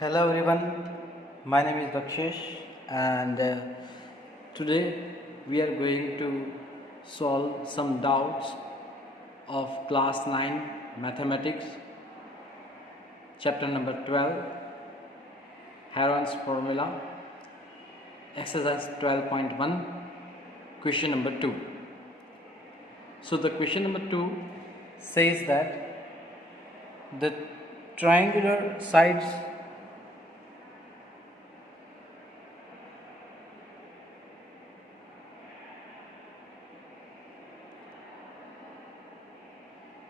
Hello everyone, my name is Dakshish and today we are going to solve some doubts of class 9 mathematics chapter number 12 Heron's formula exercise 12.1 question number 2. So the question number 2 says that the triangular sides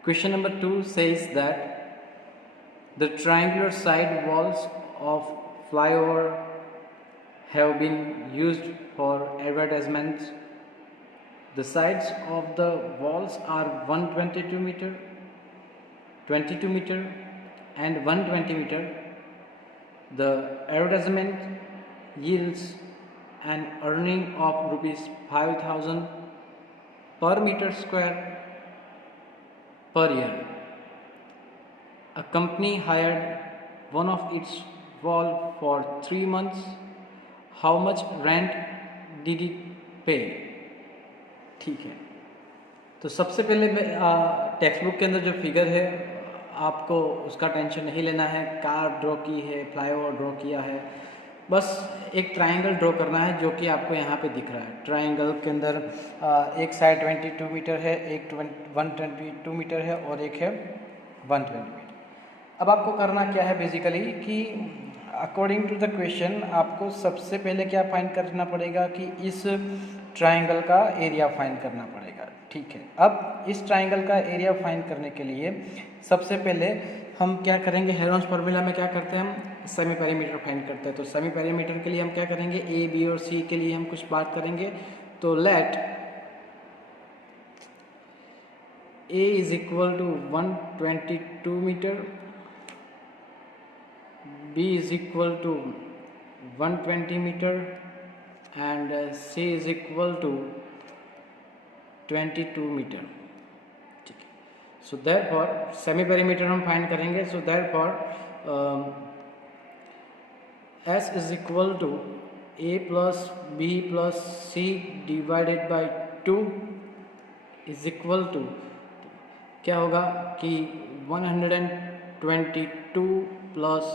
Question number 2 says that the triangular side walls of flyover have been used for advertisements. The sides of the walls are 122 meter, 22 meter and 120 meter. The advertisement yields an earning of rupees 5,000 per meter square per year. A company hired one of its wall for 3 months. How much rent did it pay? ठीक है, तो सबसे पहले text book के अंदर जो figure है आपको उसका टेंशन नहीं लेना है। कार ड्रॉ की है, फ्लाईओवर ड्रॉ किया है, बस एक ट्रायंगल ड्रॉ करना है जो कि आपको यहाँ पे दिख रहा है। ट्रायंगल के अंदर एक साइड 22 मीटर है, एक 122 मीटर है और एक है 120 मीटर। अब आपको करना क्या है बेसिकली कि अकॉर्डिंग टू द क्वेश्चन आपको सबसे पहले क्या फाइंड करना पड़ेगा कि इस ट्रायंगल का एरिया फाइंड करना पड़ेगा। ठीक है, अब इस ट्रायंगल का एरिया फाइंड करने के लिए सबसे पहले हम क्या करेंगे, हेरोन्स फार्मूला में क्या करते हैं, हम सेमी पेरीमीटर फाइंड करते हैं। तो सेमी पेरीमीटर के लिए हम क्या करेंगे, ए बी और सी के लिए हम कुछ बात करेंगे। तो let A is equal to 122 metre, B is equal to 120 meter and C is equal to 22 meter. ठीक है, सो therefore सेमी पेरीमीटर हम फाइंड करेंगे। सो therefore S is equal to A plus B plus C divided by 2 is equal to क्या होगा कि 122 plus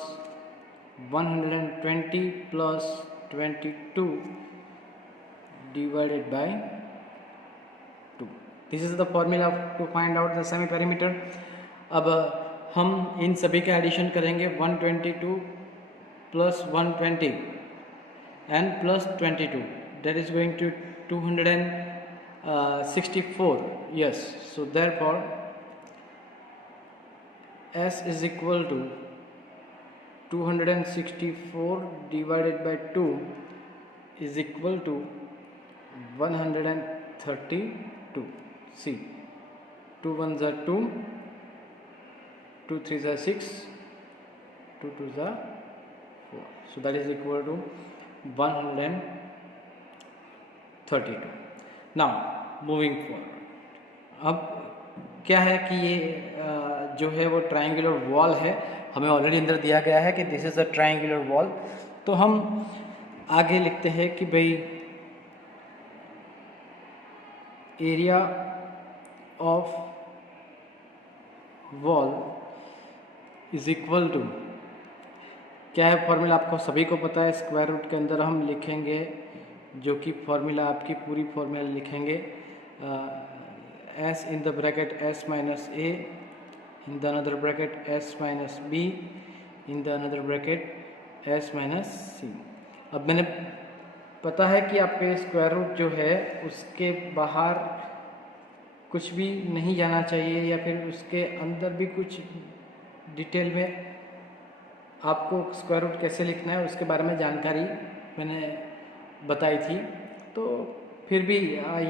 120 plus 22 divided by 2. This is the formula to find out the semi perimeter. अब हम इन सभी का addition करेंगे, 122 plus 120 and plus 22, that is going to 264. Yes, so therefore S is equal to 264 divided by 2 is equal to 132. See, 2 1s are 2, 2 3s are 6, 2 2s are 4. So that is equal to 132. Now moving forward, अब क्या है कि ये जो है वो triangular wall है, हमें ऑलरेडी अंदर दिया गया है कि this is a triangular wall. तो हम आगे लिखते हैं कि भाई area of wall is equal to क्या है फॉर्मूला, आपको सभी को पता है। स्क्वायर रूट के अंदर हम लिखेंगे जो कि फॉर्मूला आपकी पूरी फॉर्मूला लिखेंगे, S in the bracket S minus A, in the another bracket s minus b, in the another bracket s minus c. अब मैंने पता है कि आपके स्क्वायर रूट जो है उसके बाहर कुछ भी नहीं जाना चाहिए या फिर उसके अंदर भी कुछ डिटेल में आपको स्क्वायर रूट कैसे लिखना है उसके बारे में जानकारी मैंने बताई थी। तो फिर भी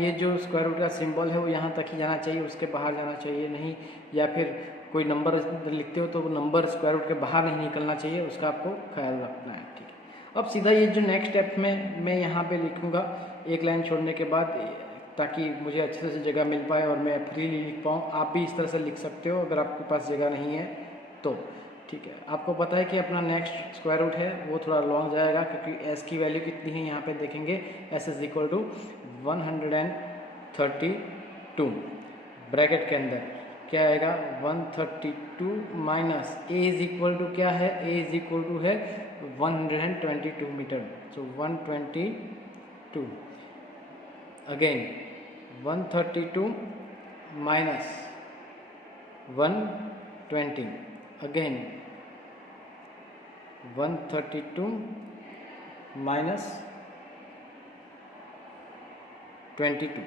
ये जो स्क्वायर रूट का सिंबल है वो यहाँ तक ही जाना चाहिए, उसके बाहर जाना चाहिए नहीं, या फिर कोई नंबर लिखते हो तो वो नंबर स्क्वायर रूट के बाहर नहीं निकलना चाहिए, उसका आपको ख्याल रखना है। ठीक है, अब सीधा ये जो नेक्स्ट स्टेप में मैं यहाँ पे लिखूँगा एक लाइन छोड़ने के बाद, ताकि मुझे अच्छे से जगह मिल पाए और मैं फ्रीली लिख पाऊँ। आप भी इस तरह से लिख सकते हो अगर आपके पास जगह नहीं है तो। ठीक है, आपको पता है कि अपना नेक्स्ट स्क्वायर रूट है वो थोड़ा लॉन्ग जाएगा, क्योंकि एस की वैल्यू कितनी है यहाँ पे देखेंगे, S is equal to 132 bracket के अंदर क्या आएगा 132 minus A is equal to क्या है, ए इज इक्वल टू है 122 metre, so 122 again 132 minus 120 again 132 minus 22।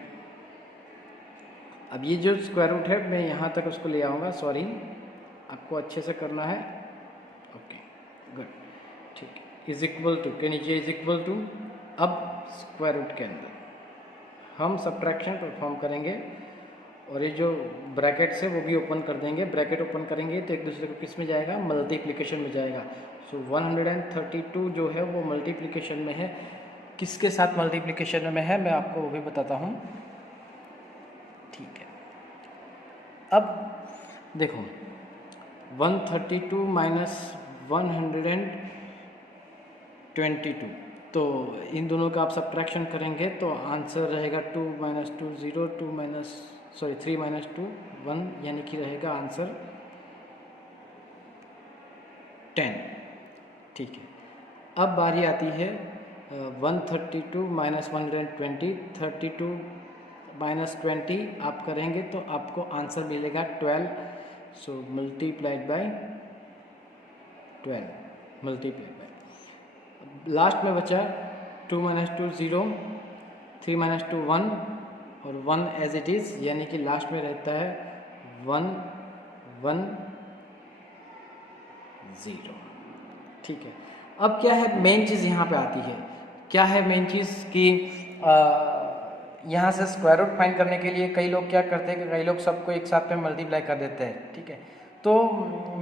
अब ये जो स्क्वायर रूट है मैं यहाँ तक उसको ले आऊँगा, सॉरी आपको अच्छे से करना है, ओके गुड, ठीक है, इज इक्वल टू के नीचे इज इक्वल टू, अब स्क्वायर रूट के अंदर हम सब्ट्रैक्शन परफॉर्म करेंगे और ये जो ब्रैकेट्स है वो भी ओपन कर देंगे, ब्रैकेट ओपन करेंगे तो एक दूसरे को किस में जाएगा, मल्टीप्लिकेशन में जाएगा। सो 132 जो है वो मल्टीप्लिकेशन में है, किसके साथ मल्टीप्लिकेशन में है मैं आपको वो भी बताता हूँ, ठीक है। अब देखो 132 माइनस 122, तो इन दोनों का आप सब्ट्रैक्शन करेंगे तो आंसर रहेगा 2 माइनस 2 0, 2 माइनस 3 माइनस 2 1, यानी कि रहेगा आंसर 10, ठीक है। अब बारी आती है 132 माइनस 120, 32 माइनस 20 आप करेंगे तो आपको आंसर मिलेगा 12, so multiplied by 12, multiplied by, last में बचा 2 माइनस 2 0, 3 माइनस 2 1 और 1 एज इट इज़, यानी कि लास्ट में रहता है 1 1 0, ठीक है। अब क्या है मेन चीज़ यहाँ पे आती है, क्या है मेन चीज़ कि यहाँ से स्क्वायर रूट फाइंड करने के लिए कई लोग क्या करते हैं कि कई लोग सबको एक साथ में मल्टीप्लाई कर देते हैं, ठीक है। तो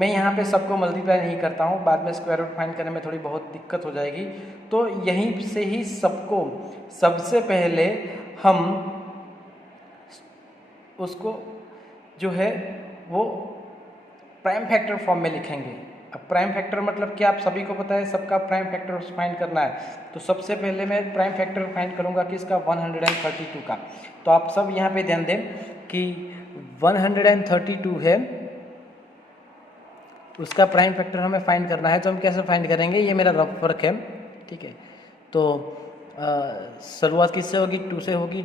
मैं यहाँ पे सबको मल्टीप्लाई नहीं करता हूँ, बाद में स्क्वायर रूट फाइंड करने में थोड़ी बहुत दिक्कत हो जाएगी, तो यहीं से ही सबको सबसे पहले हम उसको जो है वो प्राइम फैक्टर फॉर्म में लिखेंगे। अब प्राइम फैक्टर मतलब क्या, आप सभी को पता है, सबका प्राइम फैक्टर फाइंड करना है, तो सबसे पहले मैं प्राइम फैक्टर फाइंड करूंगा किसका, 132 का। तो आप सब यहाँ पे ध्यान दें कि 132 है, उसका प्राइम फैक्टर हमें फाइंड करना है, तो हम कैसे फाइंड करेंगे, ये मेरा रफ वर्क है, ठीक है। तो शुरुआत किससे होगी, 2 से होगी,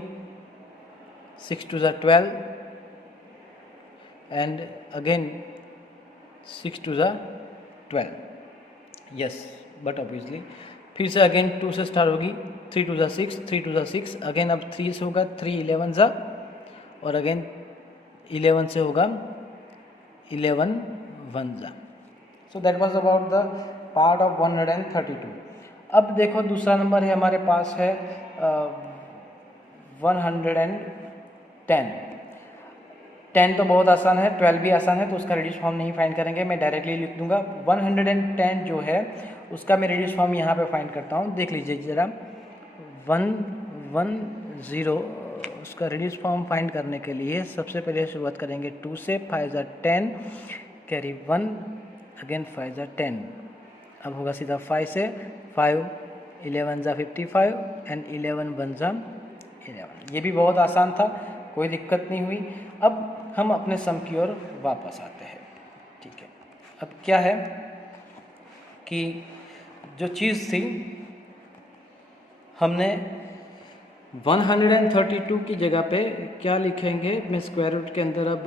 6 2 12 and again 6 2 12, yes, but obviously फिर से अगेन 2 से स्टार्ट होगी, 3 2 6, 3 2 6, अगेन अब 3 से होगा 3 11 जा, और अगेन 11 से होगा 11 1 जा। So that was about the part of 132। अब देखो दूसरा नंबर है हमारे पास है 110। 10 तो बहुत आसान है, 12 भी आसान है, तो उसका रेडियस फॉर्म नहीं फाइंड करेंगे, मैं डायरेक्टली लिख दूंगा। 110 जो है उसका मैं रेडियस फॉर्म यहाँ पे फाइंड करता हूँ, देख लीजिए ज़रा, 110 उसका रेडियस फॉर्म फाइंड करने के लिए सबसे पहले शुरुआत करेंगे 2 से, 5 10 कैरी 1, अगेन 5 10, अब होगा सीधा 5 से 5 11 55 एंड 11 1 11। ये भी बहुत आसान था, कोई दिक्कत नहीं हुई। अब हम अपने सम की ओर वापस आते हैं, ठीक है। अब क्या है कि जो चीज़ थी हमने 132 की जगह पे क्या लिखेंगे, मैं स्क्वायर रूट के अंदर अब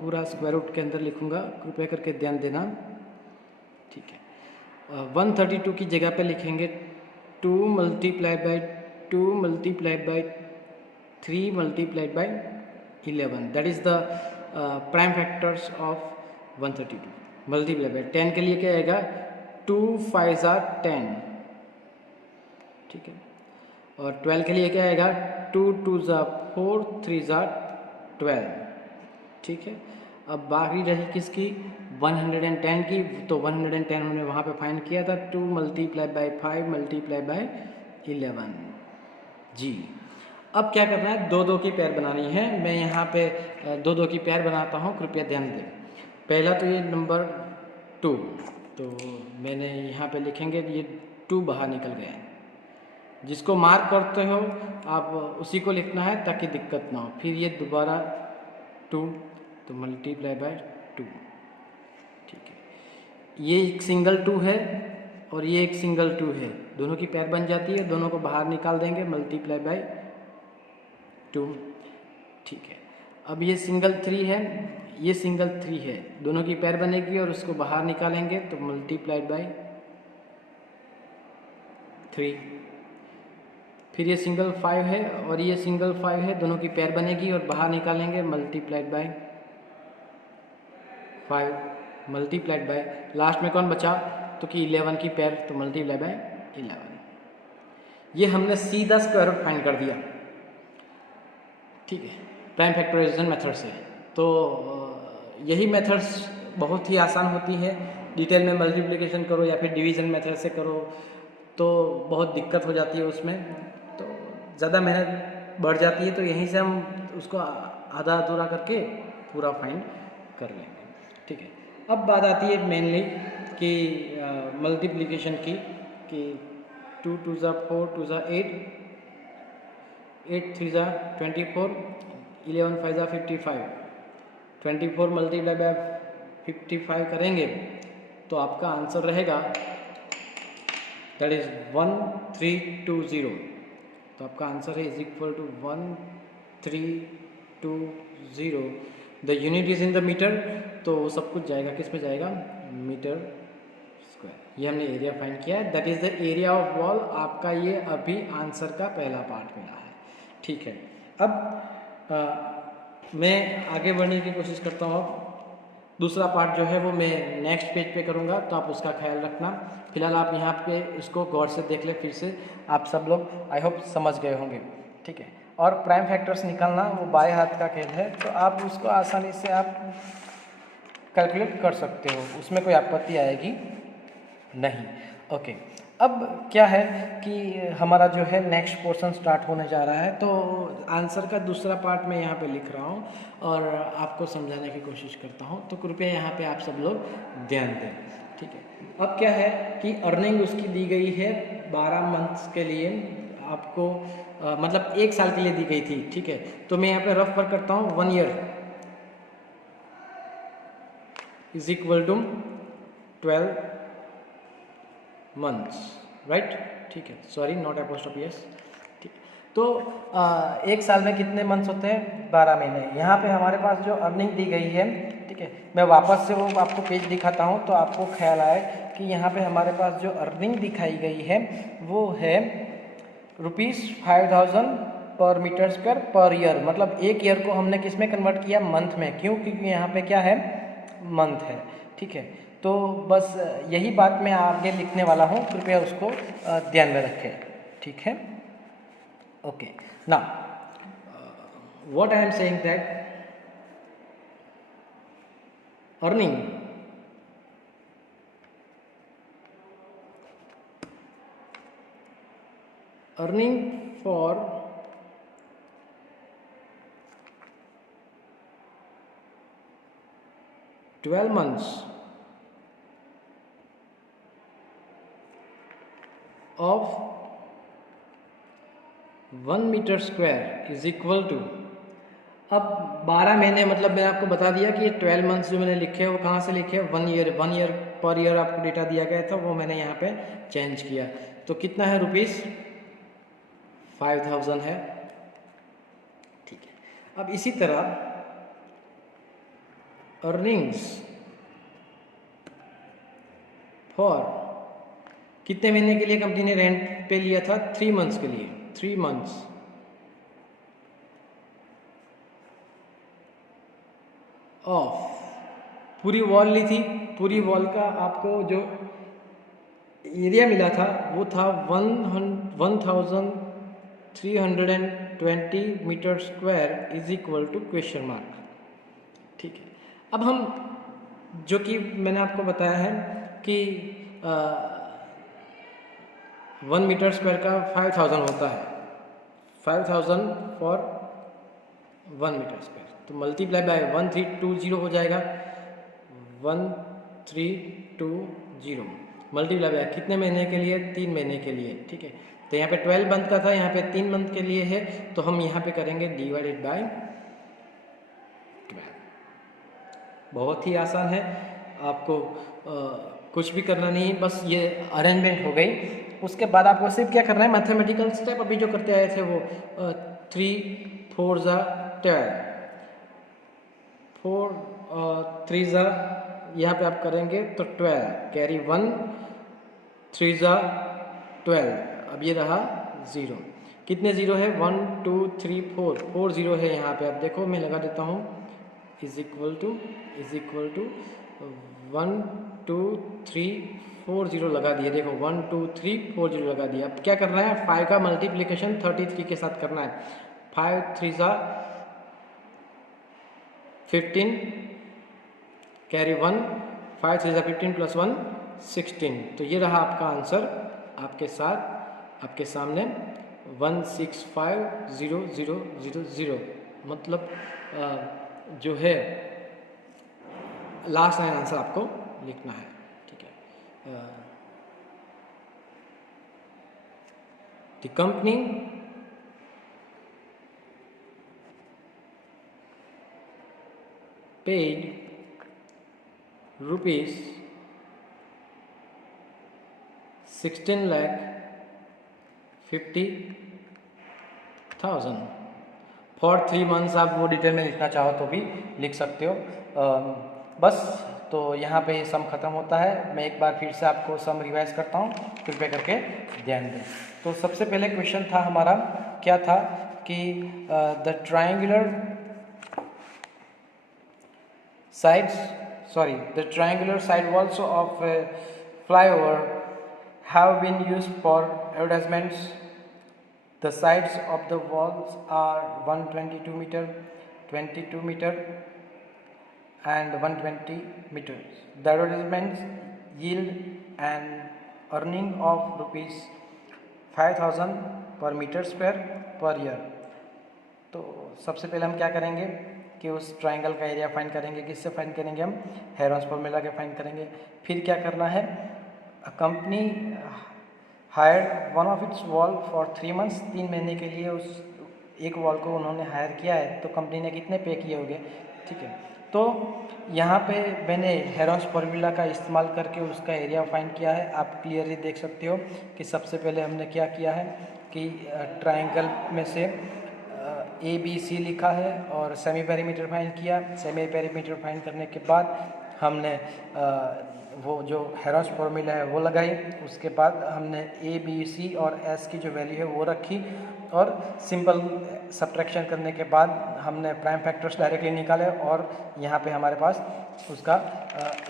पूरा स्क्वायर रूट के अंदर लिखूंगा, कृपया करके ध्यान देना, ठीक है। 132 की जगह पे लिखेंगे 2 multiplied by 2 multiplied by 3 multiplied by 11, that is the prime factors of 132 multiply by 10 के लिए क्या आएगा, 2 5 10, ठीक है। और 12 के लिए क्या आएगा, 2 2 4 3 12, ठीक है। अब बाकी रही किसकी, 110 की, तो 110 हमने वहाँ पे फाइंड किया था, 2 मल्टीप्लाई बाई 5 मल्टीप्लाई बाई 11 जी। अब क्या करना है, 2 2 की पेयर बनानी है, मैं यहाँ पे 2 2 की पेयर बनाता हूँ, कृपया ध्यान दें। पहला तो ये नंबर 2। तो मैंने यहाँ पे लिखेंगे ये 2 बाहर निकल गया है। जिसको मार्क करते हो आप उसी को लिखना है ताकि दिक्कत ना हो। फिर ये दोबारा 2 तो मल्टीप्लाई बाय 2, ठीक है। ये एक सिंगल 2 है और ये एक सिंगल 2 है, दोनों की पेयर बन जाती है, दोनों को बाहर निकाल देंगे मल्टीप्लाई बाय 2, ठीक है। अब ये सिंगल 3 है, ये सिंगल 3 है, दोनों की पेयर बनेगी और उसको बाहर निकालेंगे तो मल्टीप्लाइड बाय 3। फिर ये सिंगल 5 है और ये सिंगल 5 है, दोनों की पेयर बनेगी और बाहर निकालेंगे multiplied by 5 multiplied by last में कौन बचा तो कि 11 की पेयर, तो मल्टीप्लाई बाय 11। ये हमने सीधा स्क्वायर रूट फाइंड कर दिया, ठीक है, प्राइम फैक्टराइजेशन मेथड से। तो यही मेथड्स बहुत ही आसान होती है। डिटेल में मल्टीप्लिकेशन करो या फिर डिवीज़न मेथड से करो तो बहुत दिक्कत हो जाती है उसमें, तो ज़्यादा मेहनत बढ़ जाती है। तो यहीं से हम उसको आधा अधूरा करके पूरा फाइंड कर लेंगे, ठीक है। अब बात आती है मेनली कि मल्टीप्लिकेशन की, कि 2 2 4 2 8, 8 3 24, 11 5 55, 24 मल्टीप्लाई बाय 55 करेंगे तो आपका आंसर रहेगा दैट इज 1320। तो आपका आंसर है is equal to 1320। The unit is in the metre, तो सब कुछ जाएगा किस में जाएगा, मीटर स्क्वायर। ये हमने एरिया फाइंड किया है, that is the area of wall. आपका ये अभी आंसर का पहला पार्ट मिला है, ठीक है। अब मैं आगे बढ़ने की कोशिश करता हूँ। दूसरा पार्ट जो है वो मैं नेक्स्ट पेज पे करूँगा, तो आप उसका ख्याल रखना। फिलहाल आप यहाँ पे इसको गौर से देख ले, फिर से आप सब लोग आई होप समझ गए होंगे, ठीक है। और प्राइम फैक्टर्स निकालना वो बाएं हाथ का खेल है, तो आप उसको आसानी से आप कैलकुलेट कर सकते हो, उसमें कोई आपत्ति आएगी नहीं, ओके। अब क्या है कि हमारा जो है नेक्स्ट पोर्शन स्टार्ट होने जा रहा है, तो आंसर का दूसरा पार्ट मैं यहाँ पे लिख रहा हूँ और आपको समझाने की कोशिश करता हूँ, तो कृपया यहाँ पे आप सब लोग ध्यान दें, ठीक है। अब क्या है कि अर्निंग उसकी दी गई है 12 मंथ्स के लिए, आपको मतलब 1 साल के लिए दी गई थी, ठीक है। तो मैं यहाँ पे रफ पर करता हूँ, 1 year is equal to 12 months, right, ठीक है, सॉरी नॉट एपोस्ट्रोफी एस, ठीक। तो 1 साल में कितने मंथ्स होते हैं, 12 महीने। यहाँ पे हमारे पास जो अर्निंग दी गई है, ठीक है, मैं वापस से वो आपको पेज दिखाता हूँ तो आपको ख्याल आए कि यहाँ पे हमारे पास जो अर्निंग दिखाई गई है वो है ₹5000 पर मीटर स्क्वायर पर ईयर। मतलब 1 ईयर को हमने किस में कन्वर्ट किया, मंथ में, क्यों, क्योंकि यहाँ पे क्या है, मंथ है, ठीक है। तो बस यही बात मैं आगे लिखने वाला हूँ, कृपया उसको ध्यान में रखें, ठीक है, okay. Now what I am saying that earning for 12 months of 1 metre square is equal to, अब 12 महीने मतलब मैंने आपको बता दिया कि 12 मंथ्स जो मैंने लिखे हैं वो कहाँ से लिखे हैं, 1 ईयर पर ईयर आपको डेटा दिया गया था, वो मैंने यहाँ पे चेंज किया। तो कितना है, ₹5000 है, ठीक है। अब इसी तरह अर्निंग्स फॉर कितने महीने के लिए कंपनी ने रेंट पे लिया था, 3 मंथ्स के लिए, 3 मंथ्स ऑफ, पूरी वॉल ली थी, पूरी वॉल का आपको जो एरिया मिला था वो था 1320 metre square is equal to question mark, ठीक है। अब हम जो कि मैंने आपको बताया है कि 1 मीटर स्क्वायर का 5000 होता है, 5000 फॉर 1 मीटर स्क्वायर, तो मल्टीप्लाई बाय 1320 हो जाएगा, 1320 320 मल्टीप्लाई बाय कितने महीने के लिए, 3 महीने के लिए, ठीक है। तो यहाँ पे 12 मंथ का था, यहाँ पे 3 मंथ के लिए है, तो हम यहाँ पे करेंगे डिवाइडेड बाय 12। बहुत ही आसान है, आपको कुछ भी करना नहीं, बस ये अरेंजमेंट हो गई। उसके बाद आपको सिर्फ क्या करना है, मैथमेटिकल स्टेप अभी जो करते आए थे वो 3 4 ज़ा 12, 4 3 ज़ा, यहाँ पे आप करेंगे तो 12, कैरी 1, 3 ज़ा 12, अब ये रहा 0। कितने ज़ीरो है, 1 2 3 4, 4 ज़ीरो है यहाँ पे। आप देखो मैं लगा देता हूँ, इज इक्वल टू 1 2 3 4 0 लगा दिए। देखो 1 2 3 4 0 लगा दिया। अब क्या करना है, 5 का मल्टीप्लिकेशन 33 के साथ करना है। 5 3 ज़ा 15, कैरी 1, 5 3 ज़ा 15 प्लस 1 16। तो ये रहा आपका आंसर, आपके साथ आपके सामने 1650000, मतलब जो है लास्ट लाइन आंसर आपको लिखना है, ठीक है। The company paid rupees 16,50,000 for 3 months. आप वो डिटेल में लिखना चाहो तो भी लिख सकते हो। बस तो यहाँ पे सम ख़त्म होता है। मैं एक बार फिर से आपको सम रिवाइज करता हूँ, कृपया करके ध्यान दें। तो सबसे पहले क्वेश्चन था हमारा, क्या था कि the triangular side walls of flyover have been used for advertisements. The sides of the walls are 122 meter, 22 meter and 120 meters. The advertisements yield an earning of rupees 5,000 per meter square per year. तो सबसे पहले हम क्या करेंगे कि उस triangle का area find करेंगे। किससे फाइंड करेंगे, हम हेरोन्स फॉर्मूला के फाइंड करेंगे। फिर क्या करना है, a company hire one of its wall for 3 months, 3 महीने के लिए उस एक वॉल को उन्होंने हायर किया है, तो कंपनी ने कितने पे किए होंगे, ठीक है। तो यहाँ पे मैंने हेरोन्स फार्मूला का इस्तेमाल करके उसका एरिया फाइंड किया है। आप क्लियरली देख सकते हो कि सबसे पहले हमने क्या किया है कि ट्राइंगल में से ABC लिखा है और सेमी पेरीमीटर फाइंड किया। सेमी पेरीमीटर फाइंड करने के बाद हमने वो जो हेरोन्स फॉर्मूला है वो लगाई। उसके बाद हमने ABC और S की जो वैल्यू है वो रखी और सिंपल सब्ट्रैक्शन करने के बाद हमने प्राइम फैक्टर्स डायरेक्टली निकाले और यहाँ पे हमारे पास उसका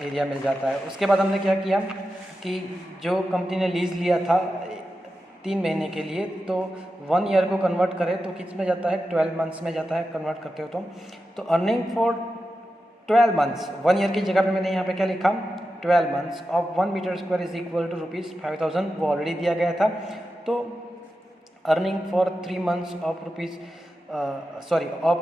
एरिया मिल जाता है। उसके बाद हमने क्या किया कि जो कंपनी ने लीज लिया था 3 महीने के लिए, तो 1 ईयर को कन्वर्ट करें तो किस में जाता है, 12 मंथ्स में जाता है, कन्वर्ट करते हो तो अर्निंग फॉर 12 मंथ्स, 1 ईयर की जगह पे मैंने यहाँ पे क्या लिखा, 12 months of 1 metre square is equal to ₹5,000, वो ऑलरेडी दिया गया था। तो earning for 3 months of of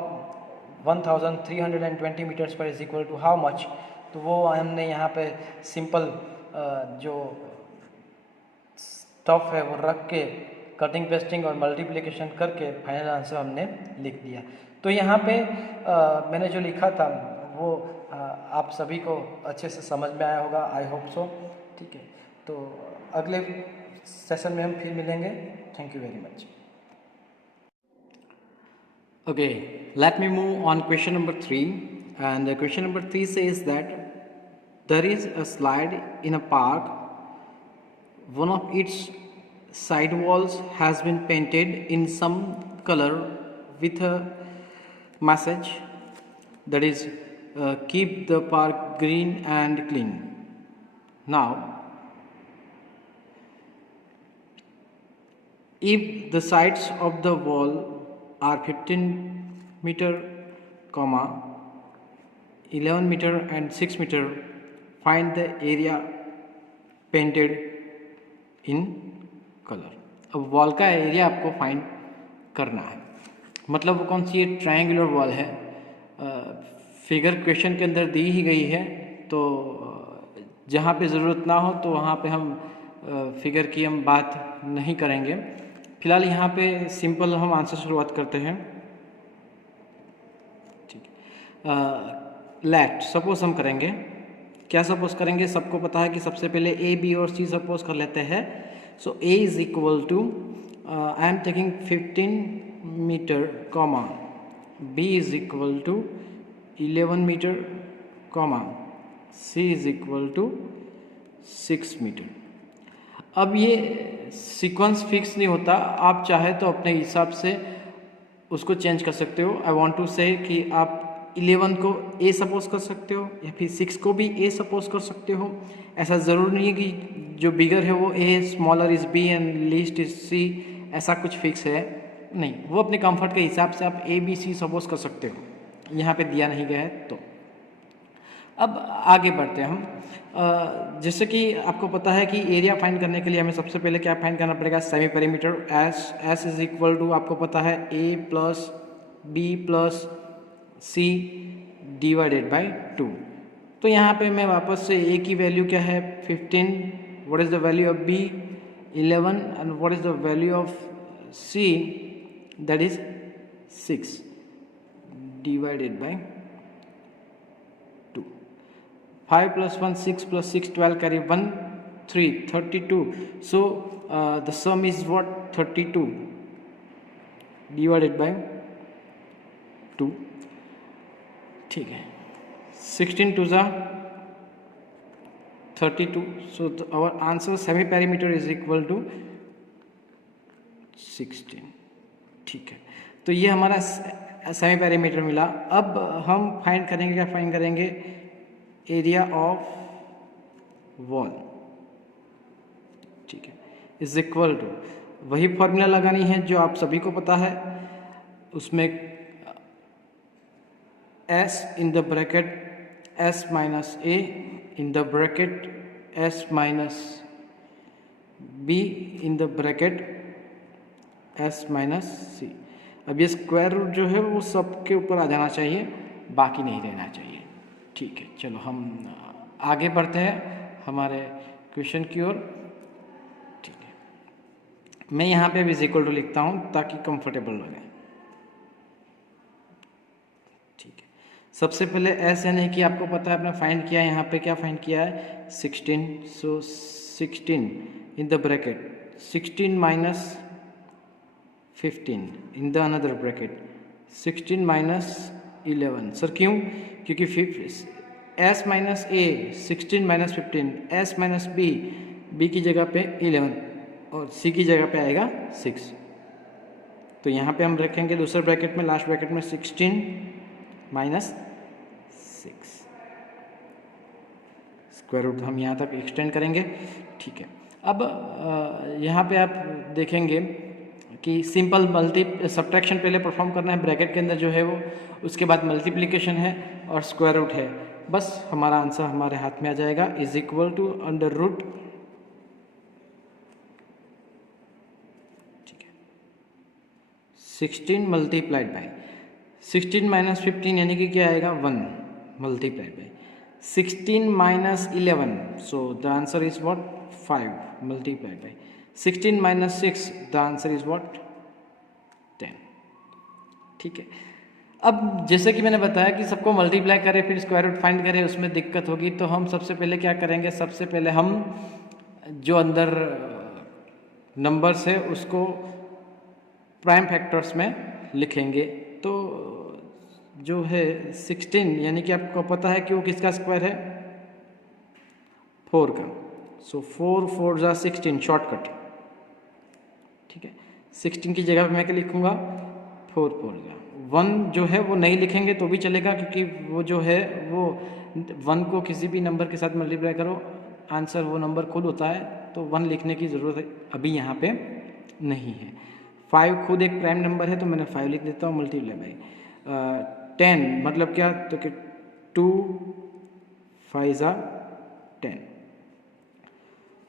1,320 metre square is equal to how much, तो वो हमने यहाँ पे सिंपल जो स्टफ है वो रख के कटिंग पेस्टिंग और मल्टीप्लिकेशन करके फाइनल आंसर हमने लिख दिया। तो यहाँ पे मैंने जो लिखा था वो आप सभी को अच्छे से समझ में आया होगा, आई होप सो, ठीक है। तो अगले सेशन में हम फिर मिलेंगे। Thank you very much. Okay, let me move on question number 3. And question number 3 says that there is a slide in a park. One of its side walls has been painted in some color with a message that is keep the park green and clean. Now, if the sides of the wall are 15 meter, 11 meter and 6 meter, find the area painted in color. अब wall का area आपको find करना है, मतलब वो कौन सी triangular wall है। Figure question के अंदर दी ही गई है, तो जहाँ पे ज़रूरत ना हो तो वहाँ पे हम फिगर की हम बात नहीं करेंगे। फिलहाल यहाँ पे सिंपल हम आंसर शुरुआत करते हैं। ठीक है, लेट सपोज हम करेंगे, क्या सपोज करेंगे, सबको पता है कि सबसे पहले ए बी और सी सपोज कर लेते हैं। So A is equal to I am taking 15 metre comma, B is equal to 11 metre comma, C is equal to 6 metre. अब ये सीक्वेंस फिक्स नहीं होता, आप चाहे तो अपने हिसाब से उसको चेंज कर सकते हो। आई वॉन्ट टू से कि आप 11 को ए सपोज कर सकते हो या फिर 6 को भी ए सपोज कर सकते हो। ऐसा ज़रूर नहीं है कि जो बिगर है वो A, smaller is B and least is C, ऐसा कुछ फिक्स है नहीं। वो अपने कंफर्ट के हिसाब से आप ए बी सी सपोज कर सकते हो, यहाँ पे दिया नहीं गया है। तो अब आगे बढ़ते हैं हम। जैसे कि आपको पता है कि एरिया फाइंड करने के लिए हमें सबसे पहले क्या फाइंड करना पड़ेगा, semi perimeter. S is equal to आपको पता है A plus B plus C divided by 2। तो यहाँ पे मैं वापस से ए की वैल्यू क्या है 15, what is the value of B 11 and what is the value of C that is 6 divided by 2। 5 plus 1 6 plus 6 12 carry 1 3 32। So the sum is what 32 divided by 2। ठीक है, 16 to the 32। So our answer semi perimeter is equal to 16। ठीक है, तो ये हमारा semi perimeter मिला। अब हम फाइंड करेंगे, क्या फाइंड करेंगे, एरिया ऑफ वॉल। ठीक है, इज इक्वल टू, वही फॉर्मूला लगानी है जो आप सभी को पता है, उसमें S in the bracket S minus A in the bracket S minus B in the bracket S minus C. अब ये स्क्वायर रूट जो है वो सबके ऊपर आ जाना चाहिए, बाकी नहीं रहना चाहिए। ठीक है, चलो हम आगे बढ़ते हैं हमारे क्वेश्चन की ओर। ठीक है, मैं यहाँ पे भी इज इक्वल टू लिखता हूँ ताकि कंफर्टेबल लगे। ठीक है, सबसे पहले एस यानी कि आपको पता है आपने फाइंड किया, यहाँ पे क्या फाइंड किया है 16। So 16 in the bracket 16 minus 15 in the another bracket 16 minus 11। Sir क्यों, क्योंकि S minus A 16 minus 15, S minus B, B की जगह पे 11 और सी की जगह पे आएगा 6। तो यहाँ पे हम रखेंगे दूसरे ब्रैकेट में, लास्ट ब्रैकेट में 16 माइनस 6। स्क्वायर रूट हम यहाँ तक एक्सटेंड करेंगे। ठीक है, अब यहाँ पे आप देखेंगे कि सिंपल सब्ट्रैक्शन पहले परफॉर्म करना है ब्रैकेट के अंदर जो है वो, उसके बाद मल्टीप्लिकेशन है और स्क्वायर रूट है। बस हमारा आंसर हमारे हाथ में आ जाएगा, is equal to under root. ठीक है, 16 मल्टीप्लाइड बाई 16 माइनस 15 यानी कि क्या आएगा 1 multiplied by 16 minus 11। So the answer is what 5 multiplied by 16 minus 6, the answer is what 10। ठीक है, अब जैसे कि मैंने बताया कि सबको मल्टीप्लाई करें फिर स्क्वायर रूट फाइंड करें, उसमें दिक्कत होगी। तो हम सबसे पहले क्या करेंगे, सबसे पहले हम जो अंदर नंबर्स है उसको प्राइम फैक्टर्स में लिखेंगे। तो जो है 16 यानी कि आपको पता है कि वो किसका स्क्वायर है 4 का। सो 4 4 जा 16 शॉर्टकट। ठीक है, 16 की जगह पे मैं क्या लिखूंगा 4 4 जा 1 जो है वो नहीं लिखेंगे तो भी चलेगा, क्योंकि वो जो है वो 1 को किसी भी नंबर के साथ मल्टीप्लाई करो आंसर वो नंबर खुद होता है, तो 1 लिखने की ज़रूरत अभी यहाँ पे नहीं है। 5 खुद एक प्राइम नंबर है तो मैंने 5 लिख देता हूँ मल्टीप्लाई बाई 10 मतलब क्या, तो कि 2 5 जा 10।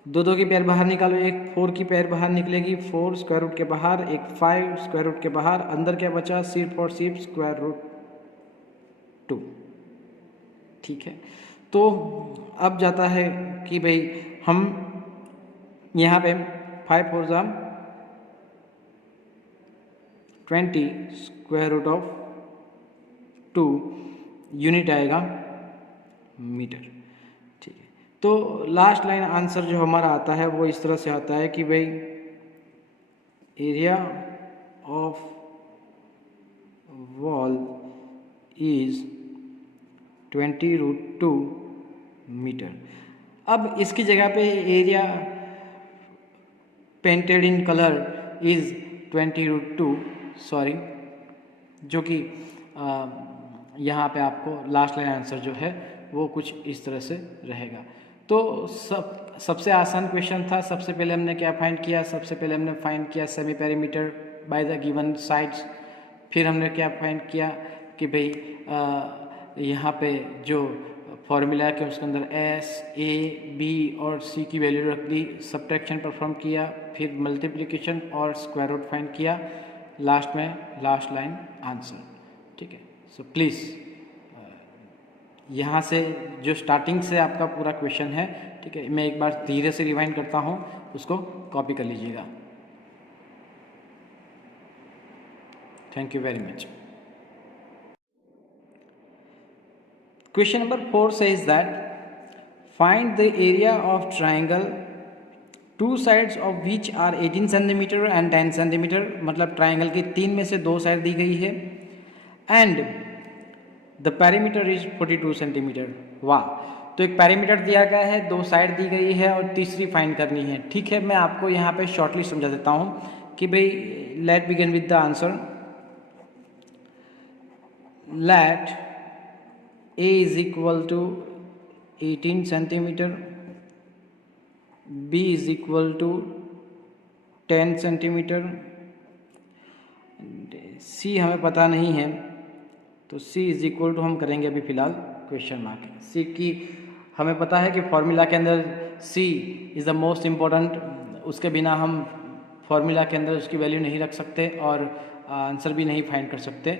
2 2 की पैर बाहर निकालो, एक 4 की पैर बाहर निकलेगी, 4 स्क्वायर रूट के बाहर, एक 5 स्क्वायर रूट के बाहर, अंदर क्या बचा सीप फॉर सीप स्क्वायर रूट 2। ठीक है, तो अब जाता है कि भाई हम यहाँ पे 5 4 जा 20 स्क्वायर रूट ऑफ 2 यूनिट आएगा मीटर। ठीक है, तो लास्ट लाइन आंसर जो हमारा आता है वो इस तरह से आता है कि भाई area of wall is 20√2 metre. अब इसकी जगह पे area painted in colour is 20√2 sorry, जो कि यहाँ पे आपको लास्ट लाइन आंसर जो है वो कुछ इस तरह से रहेगा। तो सबसे आसान क्वेश्चन था। सबसे पहले हमने क्या फाइंड किया? सबसे पहले हमने फाइंड किया semi perimeter by the given sides. फिर हमने क्या फाइंड किया कि भाई यहाँ पे जो फॉर्मूला है कि उसके अंदर एस ए बी और सी की वैल्यू रख दी, सब्ट्रैक्शन परफॉर्म किया, फिर मल्टीप्लिकेशन और स्क्वायर रूट फाइंड किया, लास्ट में लास्ट लाइन आंसर। ठीक है, सो प्लीज़ यहाँ से जो स्टार्टिंग से आपका पूरा क्वेश्चन है, ठीक है, मैं एक बार धीरे से रिवाइंड करता हूँ, उसको कॉपी कर लीजिएगा। Thank you very much. Question number 4 says that find the area of triangle two sides of which are 18 cm and 10 cm। मतलब ट्राइंगल की 3 में से 2 साइड दी गई है and the perimeter is 42 centimetre. वाह, तो एक पेरीमीटर दिया गया है, 2 साइड दी गई है और तीसरी फाइंड करनी है। ठीक है, मैं आपको यहाँ पे शॉर्टली समझा देता हूँ कि भाई let begin with the answer. Let A is equal to 18 centimeter, B is equal to 10 centimeter, C हमें पता नहीं है तो C is equal to हम करेंगे अभी फ़िलहाल क्वेश्चन मार्क। C की हमें पता है कि फॉर्मूला के अंदर C is the most important, उसके बिना हम फॉर्मूला के अंदर उसकी वैल्यू नहीं रख सकते और आंसर भी नहीं फाइंड कर सकते।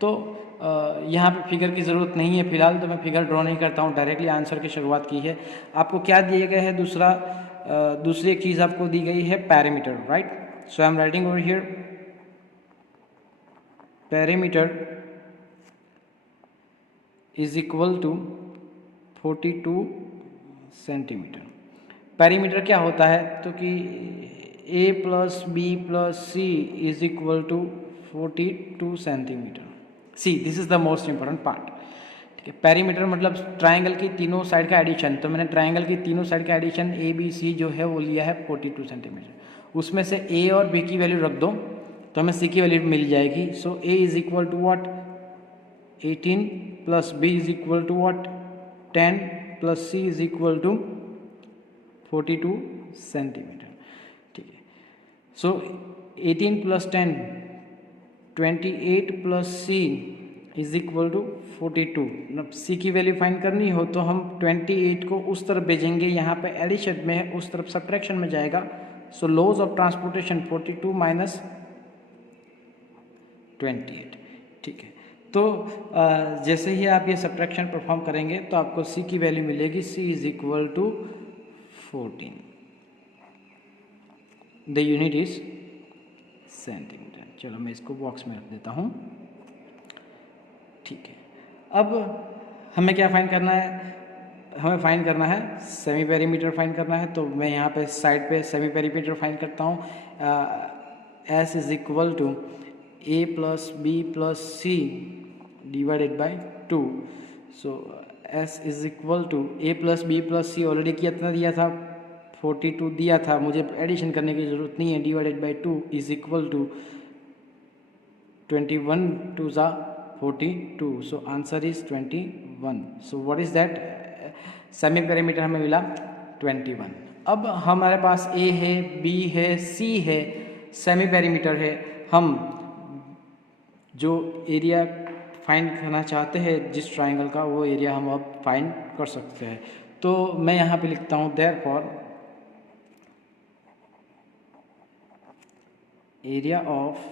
तो यहाँ पे फिगर की ज़रूरत नहीं है फ़िलहाल, तो मैं फिगर ड्रॉ नहीं करता हूँ, डायरेक्टली आंसर की शुरुआत की है। आपको क्या दिए गए है? दूसरी एक चीज़ आपको दी गई है perimeter, right? So I am writing over here perimeter is equal to 42 centimetre. Perimeter क्या होता है? तो कि A plus B plus C is equal to 42 centimetre. See this is the most important part. ठीक है, पेरीमीटर मतलब triangle की तीनों साइड का एडिशन। तो मैंने ट्राइंगल की तीनों साइड का एडिशन ए बी सी जो है वो लिया है 42 सेंटीमीटर। उसमें से ए और बी की वैल्यू रख दो तो हमें सी की वैल्यू मिल जाएगी। So A is equal to what 18 plus B is equal to what 10 plus C is equal to 42 centimetre. ठीक है, so 18 plus 10 28 plus C is equal to 42। मतलब सी की वैल्यू फाइंड करनी हो तो हम 28 को उस तरफ भेजेंगे, यहाँ पे एडिशन में है, उस तरफ सब्ट्रैक्शन में जाएगा। सो लॉज ऑफ ट्रांसपोर्टेशन 42 माइनस 28। ठीक है, तो जैसे ही आप ये सब्ट्रैक्शन परफॉर्म करेंगे तो आपको सी की वैल्यू मिलेगी, C is equal to 14। The unit is centimetre. चलो मैं इसको बॉक्स में रख देता हूँ। ठीक है, अब हमें क्या फाइंड करना है? हमें फाइंड करना है सेमी पेरीमीटर फाइंड करना है। तो मैं यहाँ पे साइड पे सेमी पेरीमीटर फाइंड करता हूँ। S is equal to A plus B plus C divided by 2। So S is equal to A plus B plus C already कितना दिया था? 42 दिया था, मुझे एडिशन करने की ज़रूरत नहीं है। Divided by 2 is equal to 21 two ज़ा 42। So answer is 21। So what is that? Semi perimeter हमें मिला 21। अब हमारे पास ए है, बी है, सी है, सेमी पेरीमीटर है। हम जो एरिया फाइंड करना चाहते हैं जिस ट्राइंगल का, वो एरिया हम अब फाइंड कर सकते हैं। तो मैं यहाँ पे लिखता हूँ therefore area of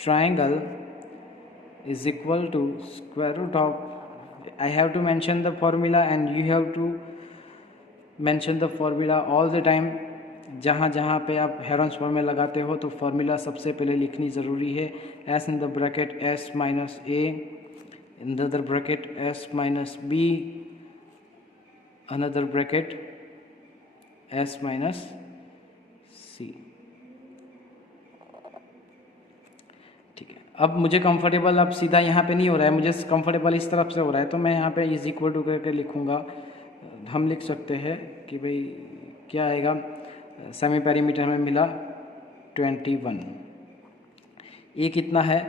triangle is equal to square root of, I have to mention the formula and you have to mention the formula all the time. जहाँ जहाँ पे आप हेरोन्स फॉर्मूला लगाते हो तो फॉर्मूला सबसे पहले लिखनी ज़रूरी है. s in the bracket s minus a, in the other bracket s minus b, another bracket s minus c. ठीक है, अब मुझे कंफर्टेबल अब सीधा यहाँ पे नहीं हो रहा है, मुझे कंफर्टेबल इस तरफ से हो रहा है, तो मैं यहाँ पे इज इक्वल टू करके लिखूँगा. हम लिख सकते हैं कि भाई क्या आएगा, सेमी पेरीमीटर हमें मिला 21, ए कितना है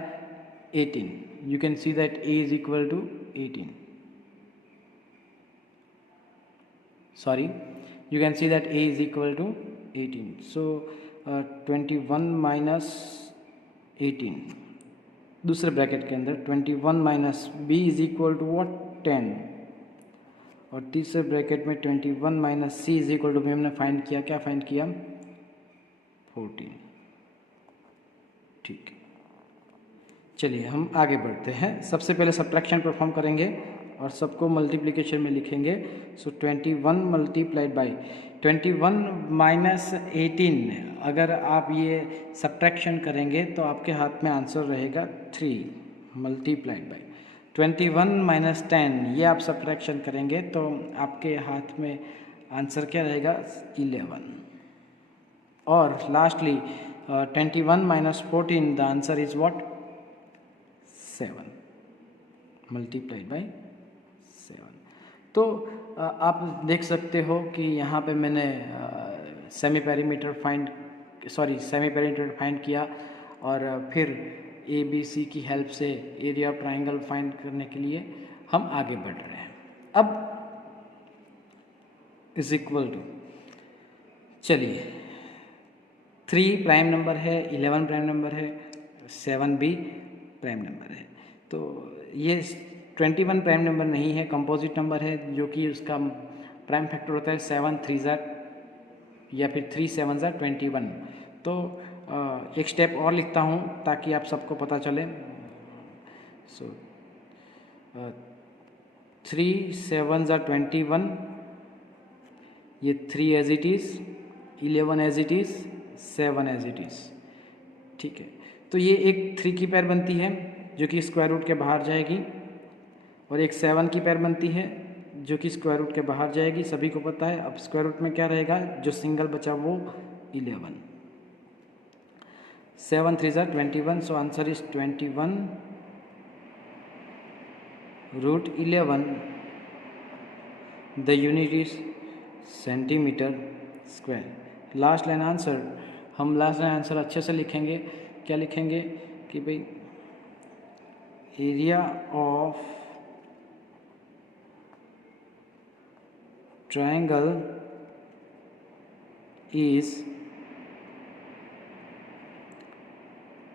18. You can see that A is equal to 18. Sorry, you can see that a is equal to 18. So 21 minus 18, दूसरे ब्रैकेट के अंदर 21 minus b is equal to what 10, और तीसरे ब्रैकेट में 21 minus c is equal to भी हमने find किया, क्या फाइंड किया 14. ठीक है, चलिए हम आगे बढ़ते हैं. सबसे पहले सब्ट्रैक्शन परफॉर्म करेंगे और सबको मल्टीप्लिकेशन में लिखेंगे. सो 21 मल्टीप्लाइड बाई 21 माइनस 18, अगर आप ये सब्ट्रैक्शन करेंगे तो आपके हाथ में आंसर रहेगा 3 मल्टीप्लाइड बाई 21 माइनस 10. ये आप सब्ट्रैक्शन करेंगे तो आपके हाथ में आंसर क्या रहेगा 11. और lastly 21 minus 14, the answer is what 7 multiplied by 7. तो आप देख सकते हो कि यहाँ पे मैंने सेमी पेरीमीटर फाइंड किया और फिर ए बी सी की हेल्प से एरिया ऑफ ट्राइंगल फाइंड करने के लिए हम आगे बढ़ रहे हैं. अब इज इक्वल टू, चलिए 3 प्राइम नंबर है, 11 प्राइम नंबर है, 7 भी प्राइम नंबर है. तो ये 21 प्राइम नंबर नहीं है, कंपोजिट नंबर है, जो कि उसका प्राइम फैक्टर होता है 7 3 ज़ा या फिर 3 7 ज़ा 21. तो एक स्टेप और लिखता हूँ ताकि आप सबको पता चले. सो 3 7 ज़ा 21, ये 3 as it is, 11 as it is, 7 as it is. ठीक है, तो ये एक 3 की पेयर बनती है जो कि स्क्वायर रूट के बाहर जाएगी, और एक 7 की पेयर बनती है जो कि स्क्वायर रूट के बाहर जाएगी, सभी को पता है. अब स्क्वायर रूट में क्या रहेगा, जो सिंगल बचा वो 11. 7 3 ज़ा 21, so answer is 21 root 11. The unit is centimetre square. Last line answer, हम लास्ट लाइन आंसर अच्छे से लिखेंगे. क्या लिखेंगे कि भाई area of triangle is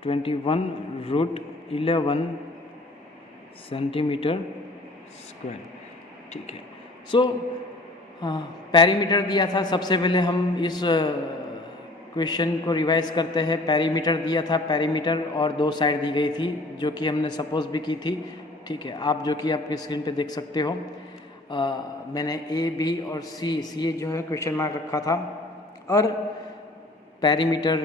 21 root 11 centimetre square. ठीक है, सो पेरीमीटर दिया था. सबसे पहले हम इस क्वेश्चन को रिवाइज करते हैं. पेरीमीटर दिया था, पेरीमीटर और 2 साइड दी गई थी जो कि हमने सपोज भी की थी. ठीक है, आप जो कि आपके स्क्रीन पे देख सकते हो. मैंने ए बी और सी जो है क्वेश्चन मार्क रखा था, और पेरीमीटर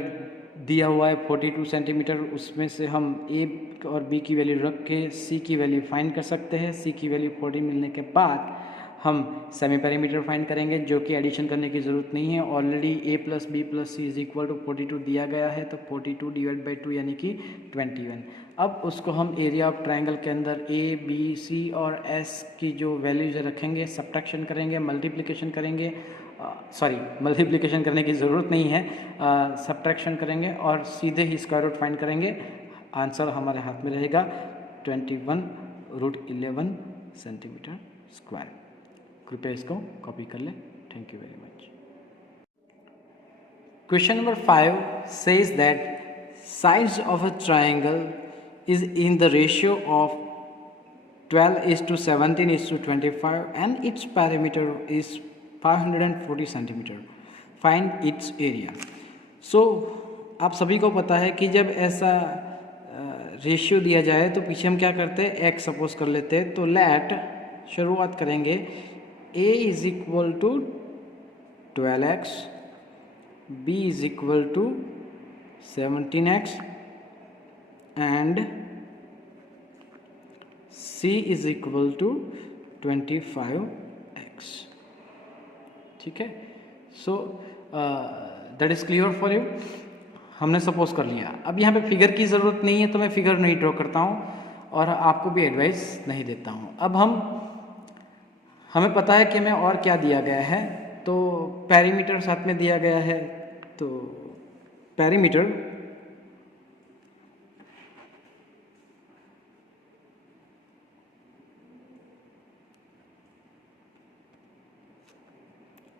दिया हुआ है 42 सेंटीमीटर. उसमें से हम ए और बी की वैल्यू रख के सी की वैल्यू फाइंड कर सकते हैं. सी की वैल्यू 40 मिलने के बाद हम सेमी पेरीमीटर फाइंड करेंगे, जो कि एडिशन करने की ज़रूरत नहीं है. Already a plus B plus C is equal to 42 दिया गया है, तो 42 डिवाइड बाई 2 यानी कि 21. अब उसको हम एरिया ऑफ ट्राइंगल के अंदर a b c और s की जो वैल्यूज रखेंगे, सब्ट्रैक्शन करेंगे, मल्टीप्लिकेशन करेंगे. मल्टीप्लिकेशन करने की ज़रूरत नहीं है, सब्ट्रैक्शन करेंगे और सीधे ही स्क्वायर रूट फाइंड करेंगे. आंसर हमारे हाथ में रहेगा 21 रूट 11 सेंटीमीटर स्क्वायर. कृपया इसको कॉपी कर लें. Thank you very much. Question number 5 says that sides of a triangle is in the ratio of 12:17:25 and its perimeter is 540 centimeter. Find its area. So आप सभी को पता है कि जब ऐसा रेशियो दिया जाए तो पीछे हम क्या करते हैं, एक्स सपोज कर लेते हैं। तो लेट शुरुआत करेंगे, A is equal to 12x, B is equal to 17x and C is equal to 25x। ठीक है, so that is clear for you. हमने सपोज कर लिया। अब यहाँ पे फिगर की ज़रूरत नहीं है तो मैं फिगर नहीं ड्रॉ करता हूँ और आपको भी एडवाइस नहीं देता हूँ। अब हमें पता है कि हमें और क्या दिया गया है, तो पेरीमीटर साथ में दिया गया है। तो perimeter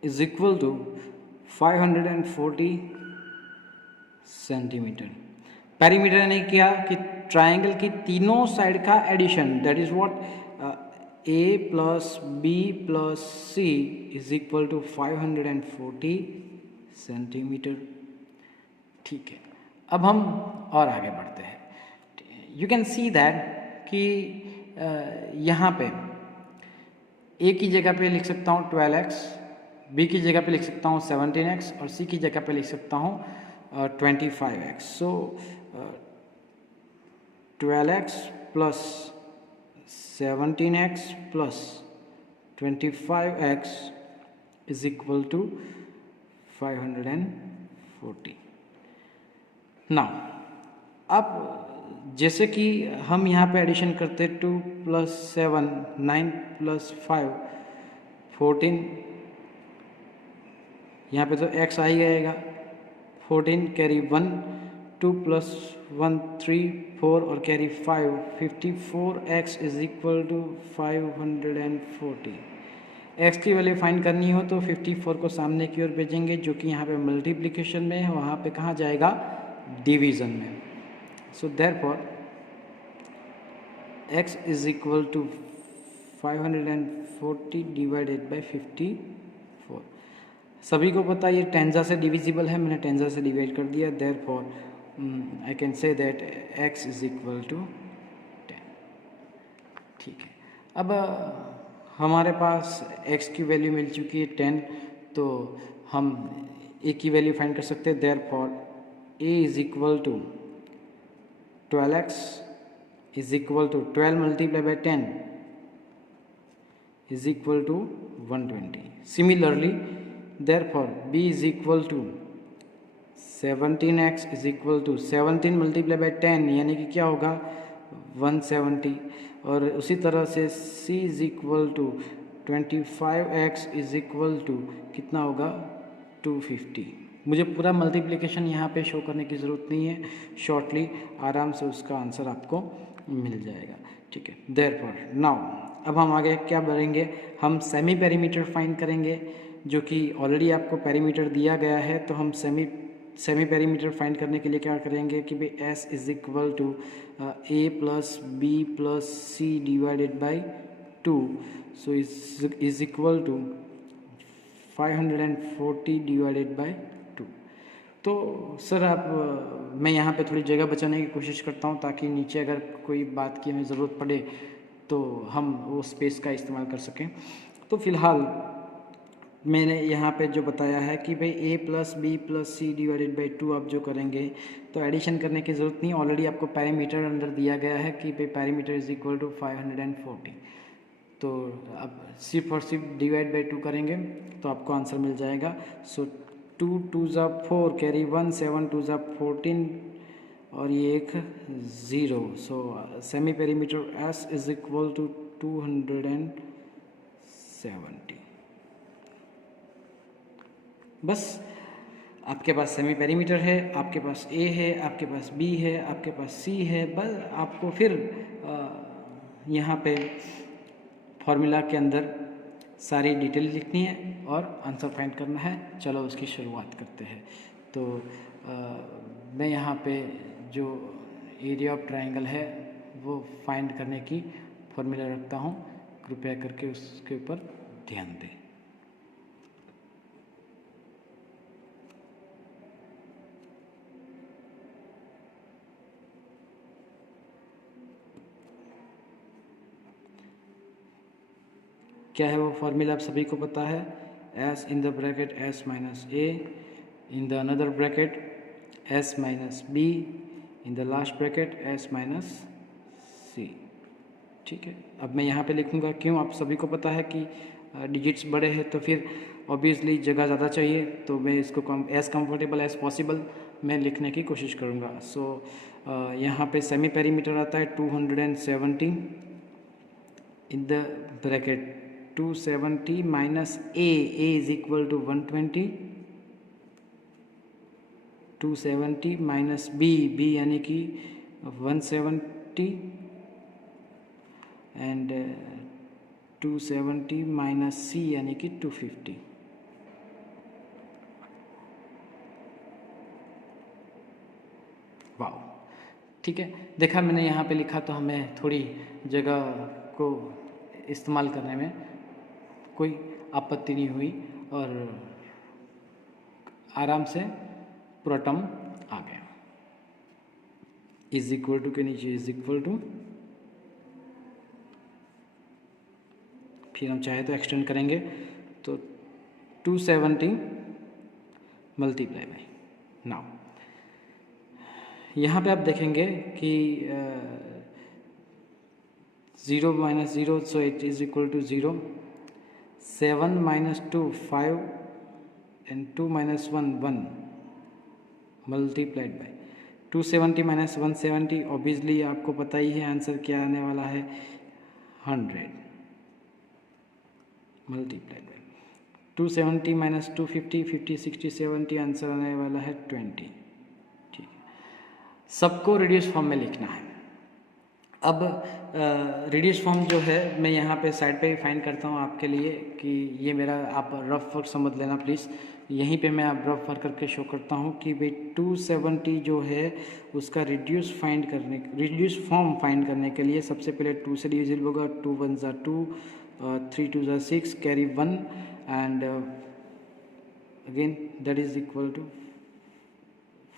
is equal to 540 centimetre. Perimeter ने क्या कि ट्रायंगल की तीनों साइड का addition, that is what A plus B plus C is equal to 540 centimetre. ठीक है, अब हम और आगे बढ़ते हैं। यू कैन सी दैट कि यहाँ पे ए की जगह पे लिख सकता हूँ 12x, बी की जगह पे लिख सकता हूँ 17x और सी की जगह पे लिख सकता हूँ 25x। So 12x plus 17x plus 25x is equal to 540। Now अब जैसे कि हम यहाँ पे एडिशन करते 2 प्लस 7 9 प्लस 5 14, यहाँ पे तो x आ ही जाएगा, 14 कैरी 1, 2 प्लस 1 3 4 और carry 5, 54x is equal to 540। x की वैल्यू फाइंड करनी हो तो 54 को सामने की ओर भेजेंगे, जो कि यहाँ पे मल्टीप्लिकेशन में है, वहाँ पे कहाँ जाएगा, डिवीज़न में। So therefore x is equal to 540 divided by 54। सभी को पता ये टेंजा से डिविजिबल है, मैंने टेंजा से डिवाइड कर दिया। Therefore I can say that x is equal to 10। ठीक है, अब हमारे पास x की वैल्यू मिल चुकी है 10, तो हम a की वैल्यू फाइंड कर सकते हैं। Therefore a is equal to 12x is equal to 12 multiply by 10 is equal to 120. Similarly, therefore b is equal to 17x is equal to 17 multiplied by 10 यानी कि क्या होगा 170। और उसी तरह से c is equal to 25x is equal to कितना होगा 250। मुझे पूरा मल्टीप्लिकेशन यहाँ पे शो करने की ज़रूरत नहीं है, शॉर्टली आराम से उसका आंसर आपको मिल जाएगा। ठीक है, देयरफॉर नाउ अब हम आगे क्या बढ़ेंगे, हम सेमी पेरीमीटर फाइंड करेंगे, जो कि ऑलरेडी आपको पेरीमीटर दिया गया है। तो हम सेमी पेरीमीटर फाइंड करने के लिए क्या करेंगे कि भाई s is equal to A plus B plus C divided by 2, so is equal to 540 divided by 2। तो सर मैं यहाँ पे थोड़ी जगह बचाने की कोशिश करता हूँ ताकि नीचे अगर कोई बात की हमें ज़रूरत पड़े तो हम वो स्पेस का इस्तेमाल कर सकें। तो फ़िलहाल मैंने यहाँ पे जो बताया है कि भाई a plus B plus C divided by 2 आप जो करेंगे तो एडिशन करने की ज़रूरत नहीं, ऑलरेडी आपको पेरीमीटर अंदर दिया गया है कि भाई पेरीमीटर इज इक्वल टू 540। तो अब सिर्फ और सिर्फ डिवाइड बाई 2 करेंगे तो आपको आंसर मिल जाएगा। सो 2 2 ज़ा 4 कैरी 1, 7 2 ज़ा 14 और ये एक 0। So semi perimeter s is equal to 270। बस आपके पास सेमी पेरीमीटर है, आपके पास a है, आपके पास b है, आपके पास c है। बस आपको फिर यहाँ पे फॉर्मूला के अंदर सारी डिटेल लिखनी है और आंसर फाइंड करना है। चलो उसकी शुरुआत करते हैं। तो मैं यहाँ पे जो एरिया ऑफ ट्रायंगल है वो फाइंड करने की फॉर्मूला रखता हूँ, कृपया करके उसके ऊपर ध्यान दें। क्या है वो फॉर्मूला आप सभी को पता है, S in the bracket S minus A, in the another bracket S minus B, in the last bracket S minus C. ठीक है, अब मैं यहाँ पे लिखूँगा, क्यों, आप सभी को पता है कि डिजिट्स बड़े हैं तो फिर ऑब्वियसली जगह ज़्यादा चाहिए, तो मैं इसको एज कम्फर्टेबल एज पॉसिबल मैं लिखने की कोशिश करूँगा। सो यहाँ पे सेमी पेरीमीटर आता है 270 in the bracket 270 minus A is equal to 120, 270 minus B यानी कि 170 एंड 270 माइनस सी यानी कि 250। वाह, ठीक है, देखा मैंने यहाँ पे लिखा तो हमें थोड़ी जगह को इस्तेमाल करने में कोई आपत्ति नहीं हुई और आराम से पूरा टर्म आ गया। इज इक्वल टू के नीचे इज इक्वल टू, फिर हम चाहे तो एक्सटेंड करेंगे तो 270 मल्टीप्लाई बाई। नाउ यहाँ पे आप देखेंगे कि 0 minus 0, so it is equal to 0, 7 minus 2 5 and 2 minus 1 1 multiplied by 270 minus 170, obviously आपको पता ही है आंसर क्या आने वाला है, 100 मल्टीप्लाइड बाई 270 माइनस 250 50 60 70, आंसर आने वाला है 20। ठीक है, सबको रिड्यूस फॉर्म में लिखना है। अब रिड्यूस फॉर्म जो है मैं यहाँ पे साइड पे ही फाइंड करता हूँ आपके लिए कि ये मेरा, आप रफ वर्क समझ लेना प्लीज़। यहीं पे मैं आप रफ वर्क करके शो करता हूँ कि भाई 270 जो है उसका रिड्यूस फॉर्म फाइंड करने के लिए सबसे पहले 2 से डिविजिबल होगा, 2 1 ज़ा 2, 3 2 ज़ा 6, carry 1 and again that is equal to